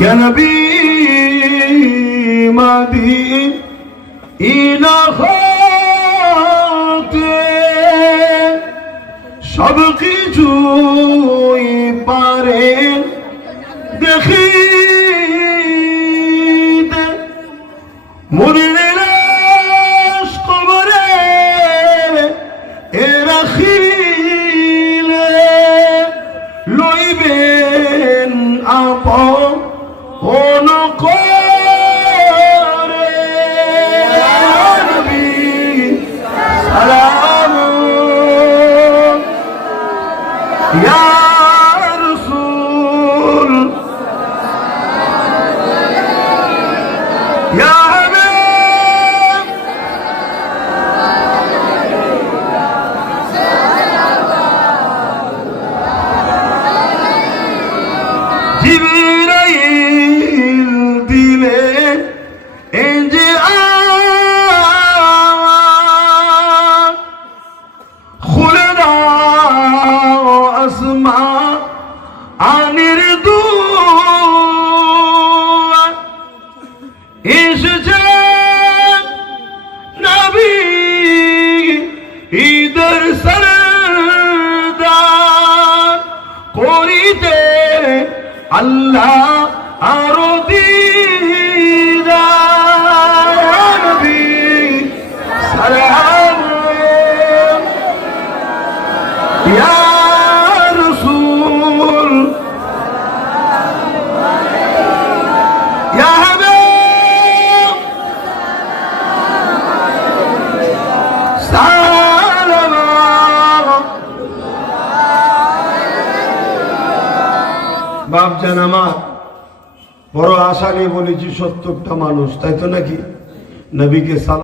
ইয়া নবী মদিনা হতে সব কিছুই পারেন দেখিতে, মরিলে লাশ কবরে রাখিলে লইবেন আপন করে। নবী সালাম ইয়া রাসূল ইয়া হাবিব জিবরাইল দিলে এই যে আওয়াজ, খুলে দাও আসমা আনির দুয়ার, এসেছে নবী ঈদের সরদার করিতে আল্লাহ আরো দিদার। নবী সালাম ইয়া রাসূল ইয়া হাবিব সালাম। বাপজান আমার বড় আশা নিয়ে বলেছি 70টা মানুষ, তাই তো নাকি? নবীকে সালাম